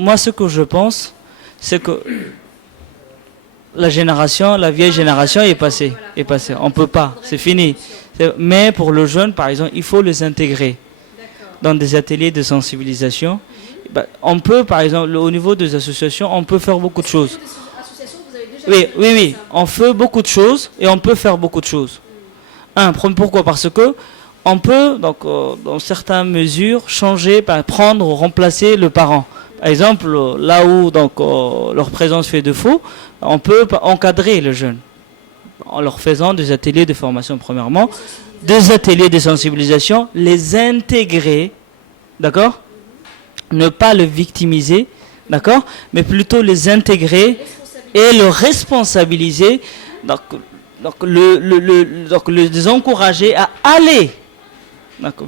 moi, ce que je pense, c'est que la vieille génération est passée. Est passée. On ne peut pas, c'est fini. Mais pour le jeune, par exemple, il faut les intégrer dans des ateliers de sensibilisation. On peut, par exemple, au niveau des associations, on peut faire beaucoup de choses. Oui, oui, oui. On fait beaucoup de choses et on peut faire beaucoup de choses. Pourquoi? Parce que on peut, donc, dans certaines mesures, changer, prendre ou remplacer le parent. Par exemple, là où donc, leur présence fait défaut, on peut encadrer le jeune en leur faisant des ateliers de formation premièrement, des ateliers de sensibilisation, les intégrer, d'accord? Ne pas le victimiser, d'accord? Mais plutôt les intégrer et le responsabiliser, donc les encourager à aller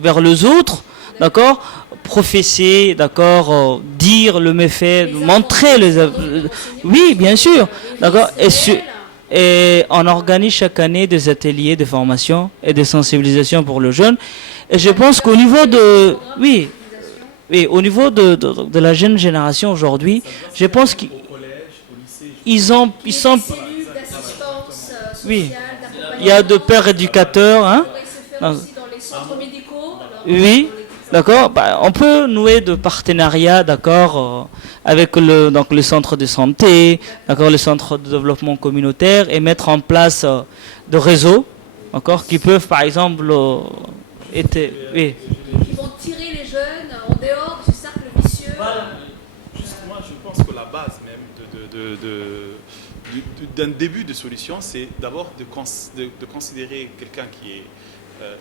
vers les autres, d'accord, professer, d'accord, dire le méfait, montrer les... Oui, bien sûr, d'accord, et on organise chaque année des ateliers de formation et de sensibilisation pour le jeune, et je pense qu'au niveau de... Oui, oui, au niveau de la jeune génération aujourd'hui, je pense qu'ils sont... Oui, il y a de pères éducateurs, hein. Oui, d'accord. On peut nouer de partenariats, d'accord, avec le centre de santé, d'accord, le centre de développement communautaire et mettre en place de réseaux, d'accord, qui peuvent par exemple oui. Qui vont tirer les jeunes en dehors de ce cercle vicieux. Voilà. Juste moi, je pense que la base même d'un début de solution, c'est d'abord de considérer quelqu'un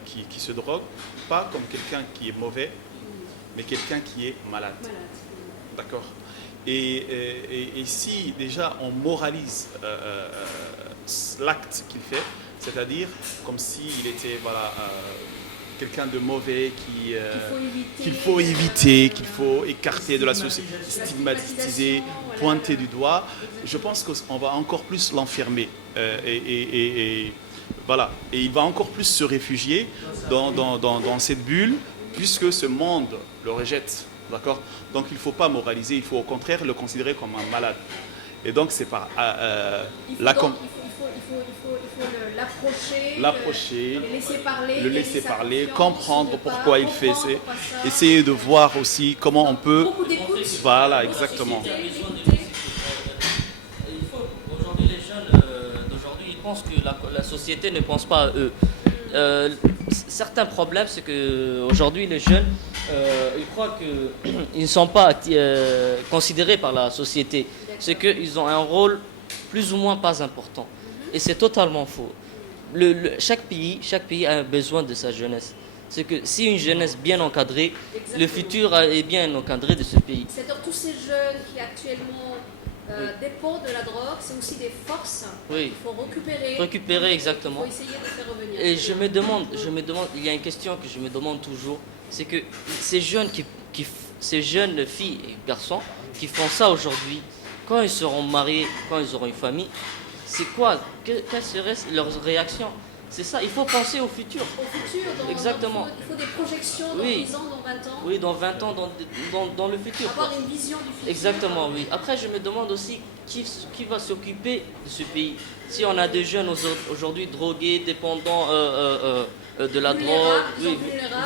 qui se drogue, pas comme quelqu'un qui est mauvais, mais quelqu'un qui est malade. D'accord. Et si déjà on moralise l'acte qu'il fait, c'est-à-dire comme s'il était quelqu'un de mauvais qu'il faut éviter, qu'il faut écarter de la société, stigmatiser, pointer du doigt, je pense qu'on va encore plus l'enfermer. Voilà. Et il va encore plus se réfugier dans cette bulle, puisque ce monde le rejette. D'accord. Donc il ne faut pas moraliser, il faut au contraire le considérer comme un malade. Et donc c'est pas... l'approcher, le laisser parler, comprendre pourquoi il fait, essayer de voir aussi comment on peut... Voilà, exactement. Aujourd'hui, les jeunes d'aujourd'hui, ils pensent que la société ne pense pas à eux. Certains problèmes, c'est qu'aujourd'hui, les jeunes, ils croient qu'ils ne sont pas considérés par la société. C'est qu'ils ont un rôle plus ou moins pas important. Et c'est totalement faux. Chaque pays a besoin de sa jeunesse. C'est que si une jeunesse bien encadrée, le futur est bien encadré de ce pays. C'est-à-dire tous ces jeunes qui actuellement dépendent de la drogue, c'est aussi des forces qu'il faut récupérer. Récupérer, exactement. Il faut essayer de faire revenir. Et je me demande, il y a une question que je me demande toujours, c'est que ces jeunes filles et garçons qui font ça aujourd'hui, quand ils seront mariés, quand ils auront une famille, c'est quoi? Quelle serait leur réaction? C'est ça, il faut penser au futur. Au futur, exactement. Il faut des projections dans 10 ans, dans 20 ans. Oui, dans 20 ans, dans le futur. Avoir une vision du futur. Exactement, oui. Après, je me demande aussi qui va s'occuper de ce pays. Si on a des jeunes aujourd'hui drogués, dépendants de la drogue,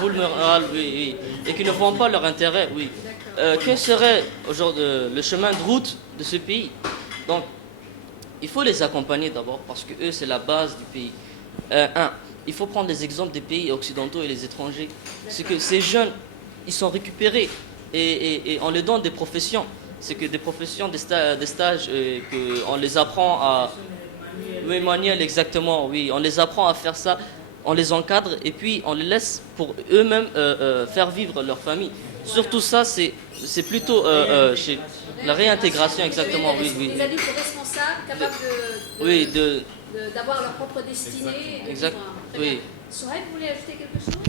vulnérables, oui, et qui ne font pas leur intérêt, oui. Quel serait aujourd'hui le chemin de route de ce pays? Donc, il faut les accompagner d'abord, parce que eux, c'est la base du pays. Il faut prendre les exemples des pays occidentaux et les étrangers. C'est que ces jeunes, ils sont récupérés et on les donne des professions. C'est que des professions, des stages, on les apprend à... Oui, manuel, exactement, oui. On les apprend à faire ça, on les encadre et puis on les laisse pour eux-mêmes faire vivre leur famille. Surtout ça, c'est plutôt chez la réintégration, exactement, oui. Les adultes responsables, capables d'avoir leur propre destinée. Exact. Oui. Sohaib, vous voulez ajouter quelque chose?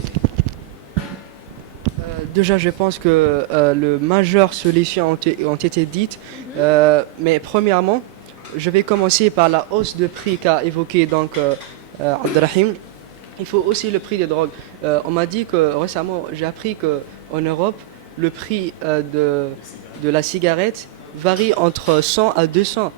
Déjà, je pense que les majeures solutions ont été dites. Mais premièrement, je vais commencer par la hausse de prix qu'a évoqué donc Abdelrahim. Il faut aussi le prix des drogues. On m'a dit que récemment, j'ai appris qu'en Europe, le prix de la cigarette varie entre 100 à 200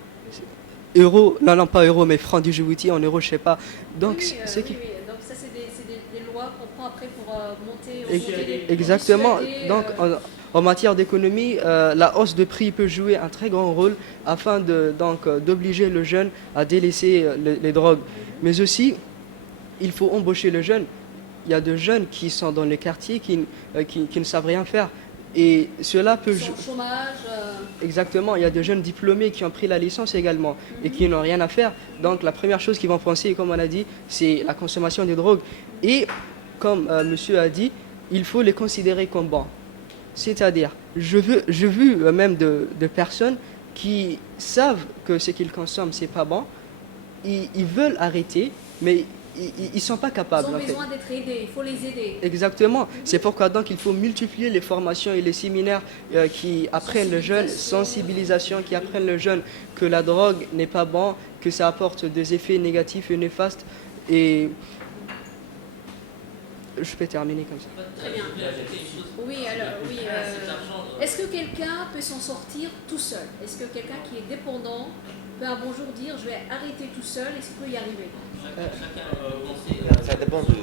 euros, non pas euros, mais francs du Djibouti, en euros, je sais pas. Donc, oui, donc ça, c'est des lois qu'on prend après pour monter les exactement. mensualités, Donc, en matière d'économie, la hausse de prix peut jouer un très grand rôle afin d'obliger le jeune à délaisser les drogues. Mais aussi, il faut embaucher le jeune. Il y a de jeunes qui sont dans les quartiers qui ne savent rien faire. Et cela peut jouer. Chômage. Exactement, il y a de jeunes diplômés qui ont pris la licence également et qui n'ont rien à faire. Donc la première chose qu'ils vont penser, comme on a dit, c'est la consommation de drogue. Et comme monsieur a dit, il faut les considérer comme bons. C'est-à-dire, j'ai vu même de personnes qui savent que ce qu'ils consomment, c'est pas bon. Ils veulent arrêter, mais ils ne sont pas capables. Ils ont besoin d'être aidés, il faut les aider. Exactement. C'est pourquoi donc il faut multiplier les formations et les séminaires qui apprennent le jeune, sensibilisation, qui apprennent le jeune que la drogue n'est pas bon, que ça apporte des effets négatifs et néfastes. Et je peux terminer comme ça. Très bien. Oui, alors, oui. Est-ce que quelqu'un peut s'en sortir tout seul? Est-ce que quelqu'un qui est dépendant peut un bon jour dire je vais arrêter tout seul? Est-ce qu'il peut y arriver? Ça dépend de.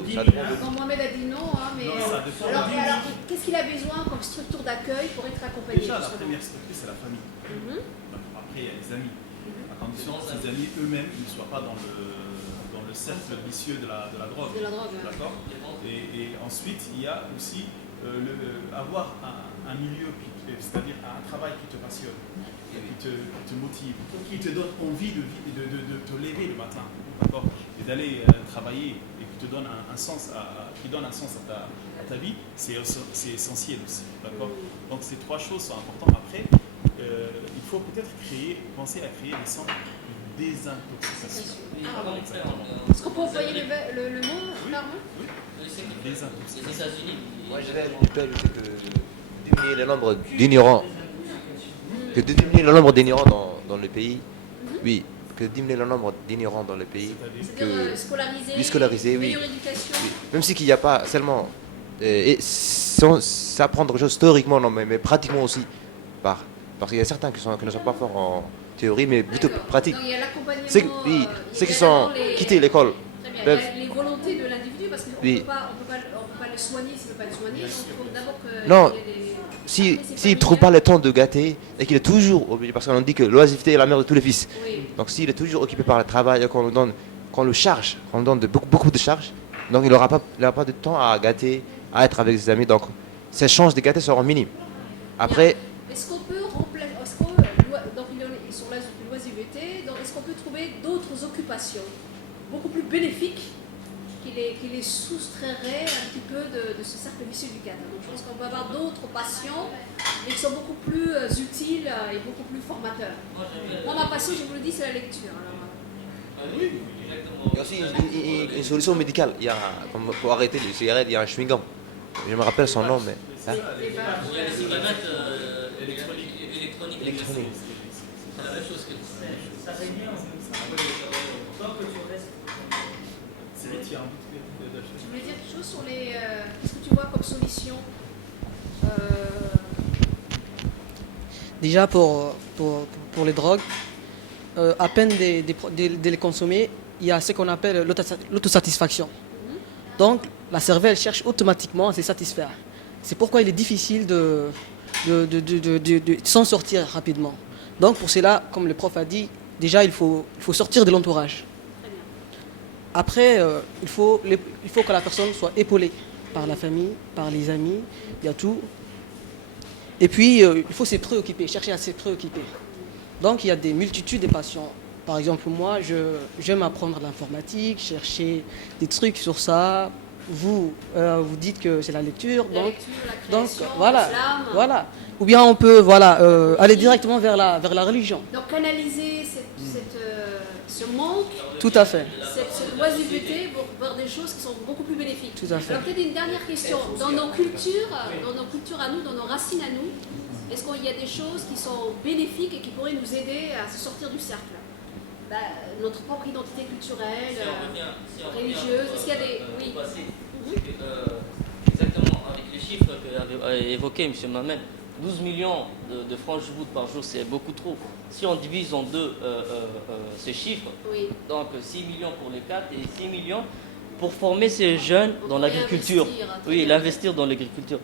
Quand Mohamed a dit non, hein, mais alors qu'est-ce qu'il a besoin comme structure d'accueil pour être accompagné? Déjà, la première structure, c'est la famille. Après, il y a les amis. À condition que ces amis eux-mêmes ne soient pas dans le cercle vicieux de la drogue. D'accord. Et ensuite, il y a aussi avoir un milieu, c'est-à-dire un travail qui te passionne, qui te motive, qui te donne envie de te lever le matin, d'accord, et d'aller travailler, et qui te donne un sens qui donne un sens à ta vie, c'est essentiel aussi, d'accord. Donc ces trois choses sont importantes. Après, il faut peut-être penser à créer des centres de désintoxication. Est-ce qu'on peut employer le mot, pardon? Désintoxication. Les États-Unis. Moi, je vais ajouter que diminuer le nombre d'ignorants. Que de diminuer le nombre d'ignorants dans le pays. Oui, que diminuer le nombre d'ignorants dans le pays. C'est-à-dire scolariser, oui. meilleure éducation. Oui. Même si qu'il n'y a pas seulement s'apprendre des choses théoriquement, non, mais pratiquement aussi. Parce qu'il y a certains qui ne sont pas forts en théorie, mais plutôt pratique. Donc il y a l'accompagnement. Ceux qui sont quittés l'école. Il y a les volontés de l'individu, parce qu'on ne peut pas le soigner s'il ne veut pas le soigner. Donc il faut d'abord que. Non. S'il ne trouve pas le temps de gâter et qu'il est toujours obligé, parce qu'on dit que l'oisiveté est la mère de tous les fils. Oui. Donc s'il est toujours occupé par le travail et qu'on le charge, qu'on lui donne beaucoup de charges, donc il n'aura pas de temps à gâter, à être avec ses amis. Donc ses chances de gâter seront minimes. Après. Est-ce qu'on peut remplacer. Donc il est sur l'oisiveté, donc est-ce qu'on peut trouver d'autres occupations beaucoup plus bénéfiques qui les soustrairait un petit peu de ce cercle vicieux du cadre. Donc je pense qu'on peut avoir d'autres passions, mais qui sont beaucoup plus utiles et beaucoup plus formateurs. Moi, ma passion, je vous le dis, c'est la lecture. Alors, oui, exactement. Il y a aussi une solution médicale. Il y a, comme pour arrêter les cigarettes, il y a un chewing-gum. Je me rappelle son nom, mais. Il y a les cigarettes électroniques. C'est la même chose que ça. Ça bien. Tant que tu restes. Tu voulais dire quelque chose sur les. Qu'est-ce que tu vois comme solution? Déjà pour les drogues, à peine de les consommer, il y a ce qu'on appelle l'autosatisfaction. Donc la cervelle cherche automatiquement à se satisfaire. C'est pourquoi il est difficile de s'en sortir rapidement. Donc pour cela, comme le prof a dit, déjà il faut sortir de l'entourage. Après, il faut que la personne soit épaulée par la famille, par les amis, il y a tout. Et puis, il faut se préoccuper, chercher à se préoccuper. Donc, il y a des multitudes de passions. Par exemple, moi, j'aime apprendre l'informatique, chercher des trucs sur ça. Vous dites que c'est la lecture. La création, voilà. Ou bien on peut aller directement vers la religion. Donc, canaliser ce manque. Tout à fait. Cette oisiveté vers des choses qui sont beaucoup plus bénéfiques. Tout à fait. Alors peut-être une dernière question. Dans nos cultures à nous, dans nos racines à nous, est-ce qu'il y a des choses qui sont bénéfiques et qui pourraient nous aider à se sortir du cercle? Notre propre identité culturelle, religieuse, est-ce qu'il y a des... Oui. Exactement, avec les chiffres qu'avait évoqué M. Mohamed, 12 millions de francs joutes par jour, c'est beaucoup trop. Si on divise en deux ce chiffre, Oui. donc 6 millions pour les 4 et 6 millions pour former ces jeunes dans l'agriculture. Réinvestir, très Oui, bien. l'investir dans l'agriculture.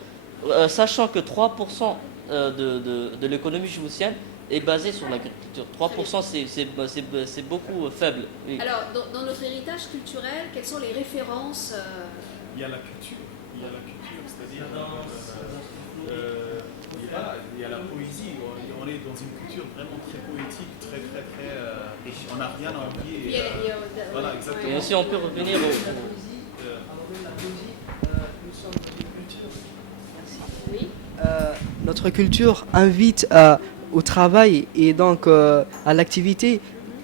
Sachant que 3% de l'économie djiboutienne est basée sur l'agriculture. 3% c'est beaucoup faible. Oui. Alors, dans notre héritage culturel, quelles sont les références Il y a la culture, c'est-à-dire il y a la poésie. On est dans une culture vraiment très poétique, très riche. On n'a rien à oublier. il y a- Voilà, oui. exactement. Et aussi on peut revenir au... Oui. Notre culture invite au travail et donc à l'activité,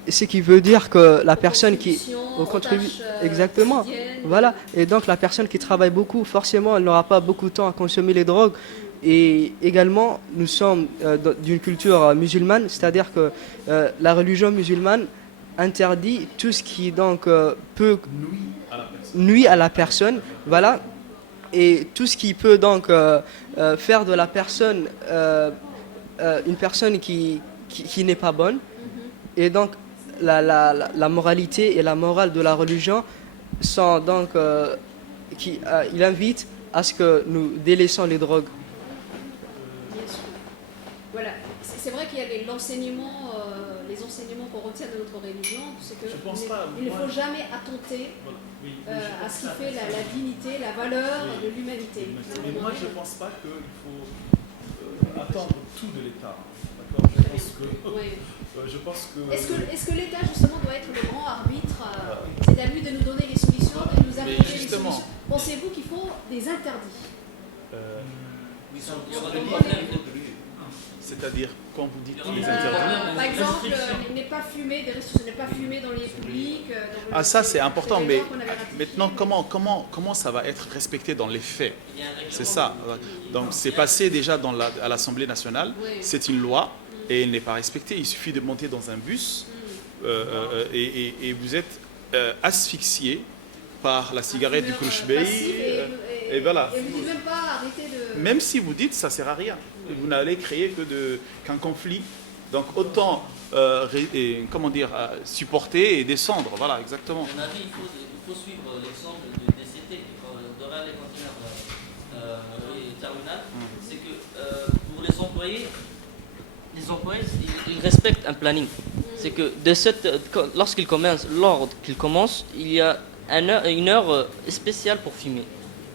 ce qui veut dire que la personne qui Contribution, contribue tâches, exactement, quotidiennes. voilà, et donc la personne qui travaille beaucoup, forcément, elle n'aura pas beaucoup de temps à consommer les drogues. Et également, nous sommes d'une culture musulmane, c'est-à-dire que la religion musulmane interdit tout ce qui donc peut nuit à la personne, voilà, et tout ce qui peut donc faire de la personne une personne qui n'est pas bonne. Et donc la moralité et la morale de la religion sont donc il invite à ce que nous délaissons les drogues. Bien sûr. Voilà. C'est vrai qu'il y a les enseignements qu'on retient de notre religion, c'est que Je pense pas, il ne moi, faut jamais attenter Voilà. Oui, à ce qui fait la dignité, la valeur Oui. de l'humanité. Mais moi, je ne pense pas qu'il faut attendre tout de l'État. D'accord. Oui. Je pense que. Est-ce que l'État justement doit être le grand arbitre C'est à lui de nous donner les solutions, de nous Mais apporter les justement. solutions. Pensez-vous qu'il faut des interdits Il y aura des problèmes de plus. C'est-à-dire, quand vous dites Il y les aura des interdits. problèmes. Par exemple, n'est pas fumé, des restrictions, n'est pas fumé dans les lieux publics. Ah, ça c'est important, des mais lois qu'on avait ratifiées. maintenant, comment ça va être respecté dans les faits? Il y a un règlement. C'est ça. Donc, c'est passé déjà à l'Assemblée nationale. Oui. C'est une loi et elle n'est pas respectée. Il suffit de monter dans un bus et vous êtes asphyxié par la cigarette du Fumeur, Kouchbey. passif Et voilà. Et vous ne dites même pas arrêter de. Même si vous dites ça sert à rien, vous n'allez créer qu'un conflit. Donc autant supporter et descendre. Voilà, exactement. À mon avis, il faut suivre l'exemple du DCT, d'oral et conteneur terminal. C'est que pour les employés, ils respectent un planning. C'est que lorsqu'ils commencent, il y a une heure spéciale pour fumer.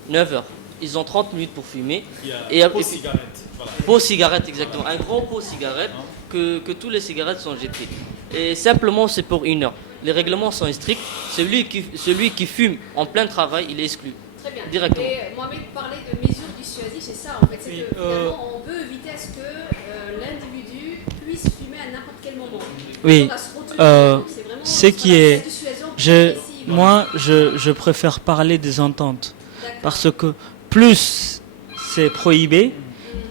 9 heures. Ils ont 30 minutes pour fumer. Il y a Et cigarette. Voilà. pot cigarette, exactement. Un gros pot cigarette que tous les cigarettes sont jetées. Et simplement, c'est pour 1 heure. Les règlements sont stricts. Celui qui fume en plein travail, il est exclu. Très bien. Directement. Et Mohamed parlait de mesures dissuasives, c'est ça en fait. C'est que finalement, on veut éviter à ce que l'individu puisse fumer à n'importe quel moment. Oui. Donc, à se retenir. Donc, c'est vraiment Ce ce qui qu'on appelle est- la dissuasion Je, progressive. moi, je préfère parler des ententes. D'accord. Parce que plus c'est prohibé,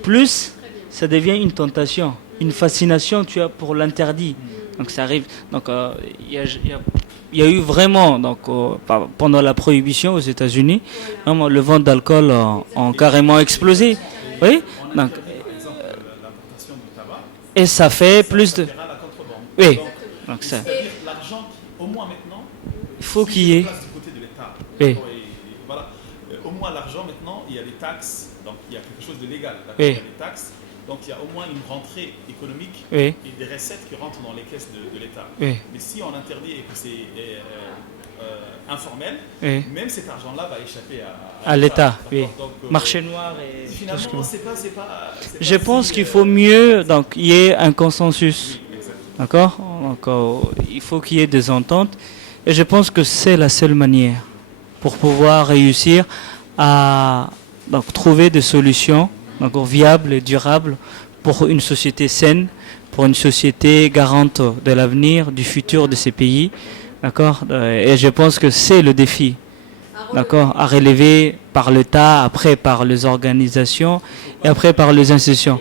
plus ça devient une tentation, une fascination, tu as, pour l'interdit. Donc ça arrive. Donc il y a eu vraiment, donc pendant la prohibition aux États-Unis, vraiment, le vent d'alcool a carrément explosé. Oui. Donc, Par exemple, l'importation du tabac, et ça fait plus de. ça verra la contrebande. Oui. Donc, Donc ça, c'est-à-dire l'argent, au moins maintenant, il faut si qu'il y ait. se place du côté de l'État. Oui. Et voilà. Au moins l'argent maintenant, il y a des taxes, donc il y a quelque chose de légal. D'accord. Oui. Il y a des taxes, donc il y a au moins une rentrée économique Oui. et des recettes qui rentrent dans les caisses de l'État. Oui. Mais si on interdit et que c'est informel, Oui. même cet argent-là va échapper À l'État, d'accord. oui. Donc, Marché noir et tout ce que- finalement, c'est pas Je pense si, qu'il faut mieux, donc, il y ait un consensus. oui, exactement. D'accord. Donc, il faut qu'il y ait des ententes. Et je pense que c'est la seule manière pour pouvoir réussir à donc, trouver des solutions donc, viables et durables pour une société saine, pour une société garante de l'avenir, du futur de ces pays. D'accord. Et je pense que c'est le défi. D'accord, à relever par l'État, après par les organisations et après par les institutions.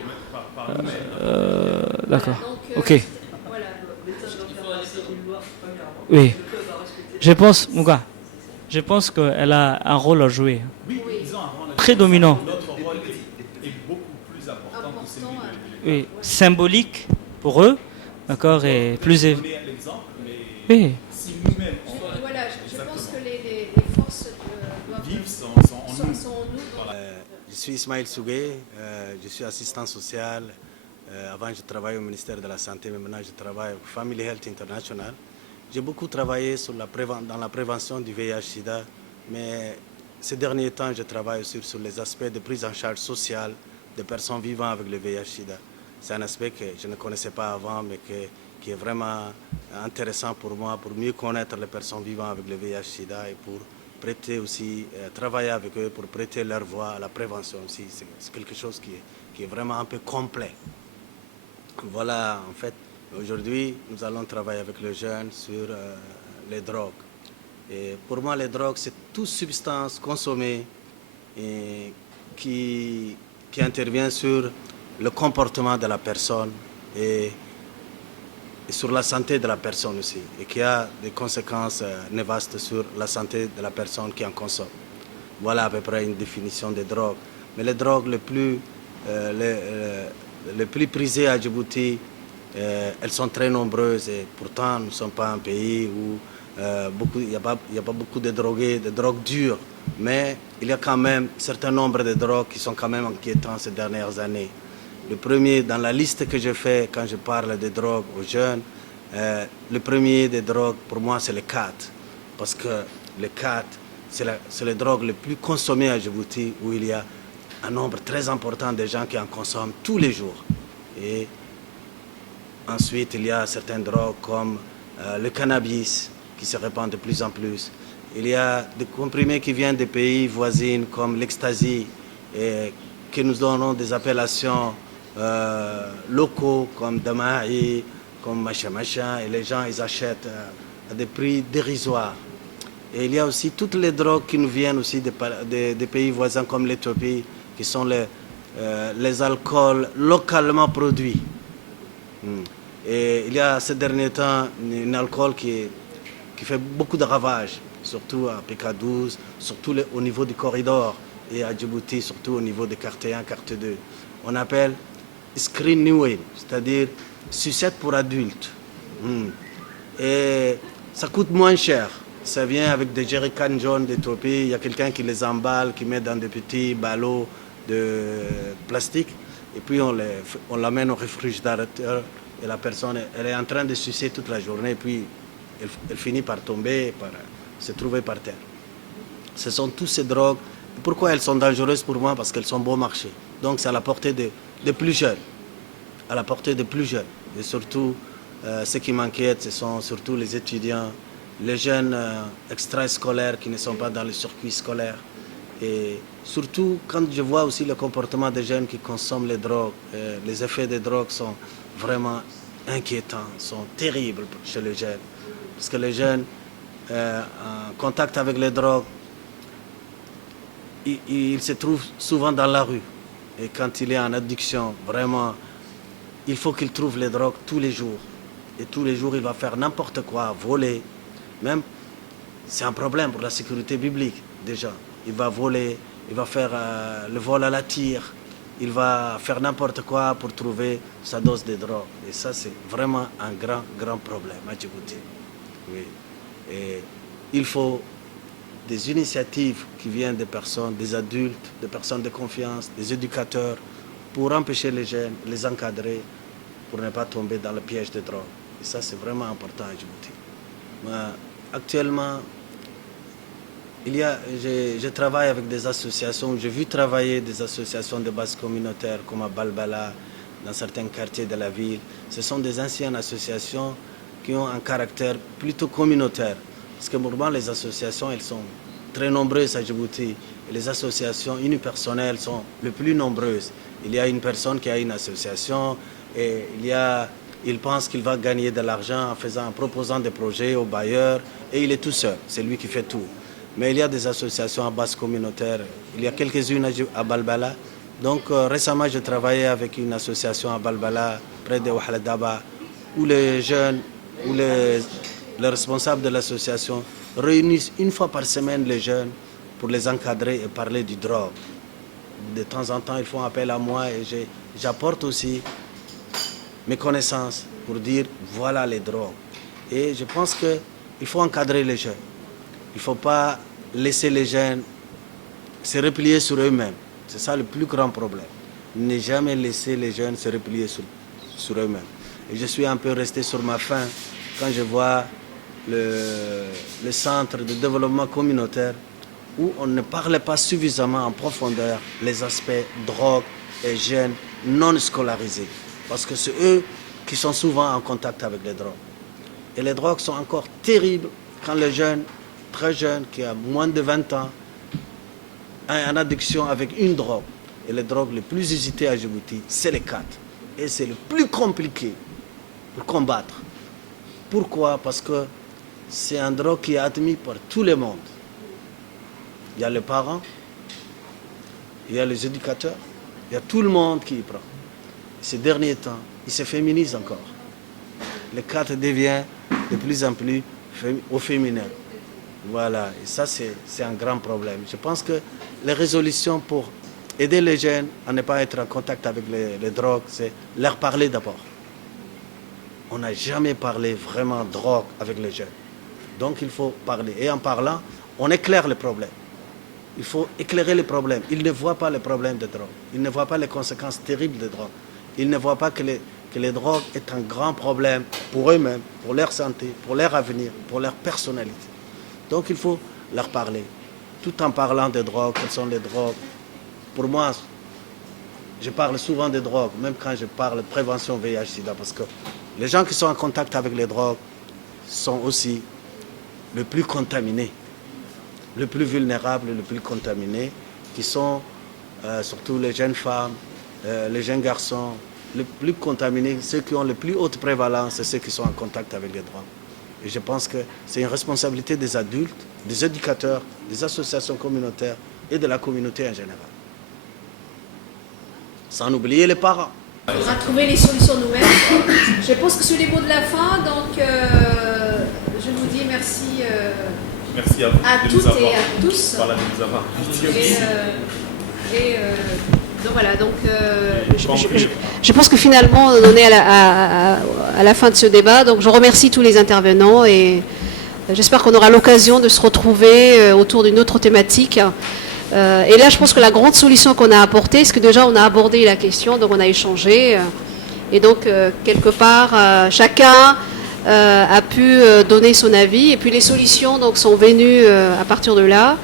D'accord. Ok. Voilà. Oui. Je pense, Mouga, je pense qu'elle a un rôle à jouer. Oui, ils ont un rôle Très dominant. Notre rôle oui, symbolique pour eux, d'accord, et plus Donner l'exemple, mais oui. si nous-mêmes Voilà, je pense que les forces doivent vivre sont en nous. sont en nous. Donc, Je suis Ismaël Sougué, je suis assistant social. Avant, je travaillais au ministère de la Santé, mais maintenant, je travaille au Family Health International. J'ai beaucoup travaillé dans la prévention du VIH-Sida, mais ces derniers temps, je travaille aussi sur les aspects de prise en charge sociale des personnes vivant avec le VIH-Sida. C'est un aspect que je ne connaissais pas avant, mais qui est vraiment intéressant pour moi, pour mieux connaître les personnes vivant avec le VIH-Sida et pour prêter aussi, travailler avec eux pour prêter leur voix à la prévention aussi. C'est quelque chose qui est vraiment un peu complet. Voilà, en fait, aujourd'hui, nous allons travailler avec les jeunes sur les drogues. Et pour moi, les drogues, c'est toute substance consommée et qui intervient sur le comportement de la personne et sur la santé de la personne aussi, et qui a des conséquences néfastes sur la santé de la personne qui en consomme. Voilà à peu près une définition des drogues. Mais les drogues les plus prisées à Djibouti, elles sont très nombreuses et pourtant nous ne sommes pas un pays où il n'y a pas beaucoup de drogués, de drogues dures, mais il y a quand même un certain nombre de drogues qui sont quand même inquiétants ces dernières années. Le premier, dans la liste que je fais quand je parle de drogues aux jeunes, le premier des drogues pour moi c'est le khat, parce que le khat c'est la drogue le plus consommée à Djibouti, où il y a un nombre très important de gens qui en consomment tous les jours. Et ensuite, il y a certaines drogues comme le cannabis qui se répand de plus en plus. Il y a des comprimés qui viennent des pays voisins comme l'ecstasy, et que nous donnons des appellations locaux comme Damaï, comme machin, et les gens ils achètent à des prix dérisoires. Et il y a aussi toutes les drogues qui nous viennent aussi des pays voisins comme l'Éthiopie, qui sont les alcools localement produits. Et il y a ces derniers temps un alcool qui fait beaucoup de ravages, surtout à PK12, surtout au niveau du corridor, et à Djibouti, surtout au niveau des cartes 1, carte 2. On appelle screen new wave, c'est-à-dire sucette pour adultes. Et ça coûte moins cher. Ça vient avec des jerrycans jaunes d'Éthiopie. Il y a quelqu'un qui les emballe, qui met dans des petits ballots de plastique. Et puis on l'amène au réfrigérateur. Et la personne, elle est en train de sucer toute la journée. Et puis elle finit par tomber, par se trouver par terre. Ce sont toutes ces drogues. Pourquoi elles sont dangereuses pour moi? Parce qu'elles sont bon marché. Donc c'est à la portée des plus jeunes. À la portée des plus jeunes. Et surtout, ce qui m'inquiète, ce sont surtout les étudiants, les jeunes extrascolaires qui ne sont pas dans le circuit scolaire. Et surtout, quand je vois aussi le comportement des jeunes qui consomment les drogues, les effets des drogues sont vraiment inquiétants, sont terribles chez les jeunes. Parce que les jeunes, en contact avec les drogues, ils se trouvent souvent dans la rue. Et quand il est en addiction, vraiment, il faut qu'il trouve les drogues tous les jours. Et tous les jours, il va faire n'importe quoi, voler. Même, c'est un problème pour la sécurité publique, déjà. Il va voler, il va faire le vol à la tire, il va faire n'importe quoi pour trouver sa dose de drogue. Et ça, c'est vraiment un grand, grand problème à Djibouti. Oui. Et il faut des initiatives qui viennent des personnes, des adultes, des personnes de confiance, des éducateurs, pour empêcher les jeunes, les encadrer, pour ne pas tomber dans le piège de drogue. Et ça, c'est vraiment important à Djibouti. Actuellement, je travaille avec des associations, j'ai vu travailler des associations de base communautaire comme à Balbala, dans certains quartiers de la ville. Ce sont des anciennes associations qui ont un caractère plutôt communautaire. Parce que normalement, les associations, elles sont très nombreuses à Djibouti. Et les associations unipersonnelles sont les plus nombreuses. Il y a une personne qui a une association et il pense qu'il va gagner de l'argent en proposant des projets aux bailleurs et il est tout seul, c'est lui qui fait tout. Mais il y a des associations à base communautaire, il y a quelques-unes à Balbala. Donc récemment, j'ai travaillé avec une association à Balbala, près de Ouahladaba, où les jeunes, où les responsables de l'association réunissent une fois par semaine les jeunes pour les encadrer et parler du drogue. De temps en temps, ils font appel à moi et j'apporte aussi mes connaissances pour dire voilà les drogues. Et je pense qu'il faut encadrer les jeunes. Il ne faut pas laisser les jeunes se replier sur eux-mêmes. C'est ça le plus grand problème. Ne jamais laisser les jeunes se replier sur eux-mêmes. Et je suis un peu resté sur ma faim quand je vois le centre de développement communautaire où on ne parlait pas suffisamment en profondeur les aspects drogue et jeunes non scolarisés. Parce que c'est eux qui sont souvent en contact avec les drogues. Et les drogues sont encore terribles quand le jeune, très jeune, qui a moins de 20 ans, a une addiction avec une drogue. Et les drogues les plus usitées à Djibouti, c'est les 4. Et c'est le plus compliqué pour combattre. Pourquoi? Parce que c'est un drogue qui est admis par tout le monde. Il y a les parents, il y a les éducateurs, il y a tout le monde qui y prend. Ces derniers temps, il se féminise encore. Le 4 devient de plus en plus au féminin. Voilà, et ça c'est un grand problème. Je pense que les résolutions pour aider les jeunes à ne pas être en contact avec les drogues, c'est leur parler d'abord. On n'a jamais parlé vraiment drogue avec les jeunes. Donc il faut parler. Et en parlant, on éclaire les problèmes. Il faut éclairer les problèmes. Ils ne voient pas les problèmes de drogue. Ils ne voient pas les conséquences terribles de drogue. Ils ne voient pas que les drogues est un grand problème pour eux-mêmes, pour leur santé, pour leur avenir, pour leur personnalité. Donc il faut leur parler. Tout en parlant des drogues, quelles sont les drogues. Pour moi, je parle souvent des drogues, même quand je parle de prévention VIH-Sida, parce que les gens qui sont en contact avec les drogues sont aussi les plus contaminés, les plus vulnérables, les plus contaminés, qui sont surtout les jeunes femmes, les jeunes garçons, les plus contaminés, ceux qui ont la plus haute prévalence, c'est ceux qui sont en contact avec les drogues. Et je pense que c'est une responsabilité des adultes, des éducateurs, des associations communautaires et de la communauté en général. Sans oublier les parents. Il faudra trouver les solutions nous-mêmes. Je pense que c'est les mots de la fin, donc je vous dis merci, Merci à vous à de nous toutes avoir, et à tous. voilà, de nous avoir invités. Donc voilà, donc je pense que finalement on est à la fin de ce débat. Donc je remercie tous les intervenants et j'espère qu'on aura l'occasion de se retrouver autour d'une autre thématique. Et là, je pense que la grande solution qu'on a apportée, c'est que déjà on a abordé la question, donc on a échangé. Et donc, quelque part, chacun a pu donner son avis. Et puis les solutions donc, sont venues à partir de là.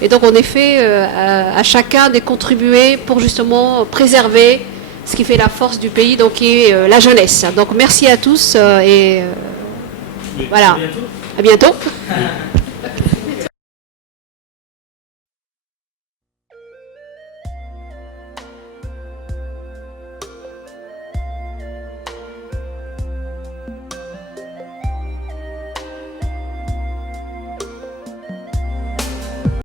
Et donc, en effet, à chacun de contribuer pour justement préserver ce qui fait la force du pays, donc qui est la jeunesse. Donc, merci à tous et voilà. À bientôt.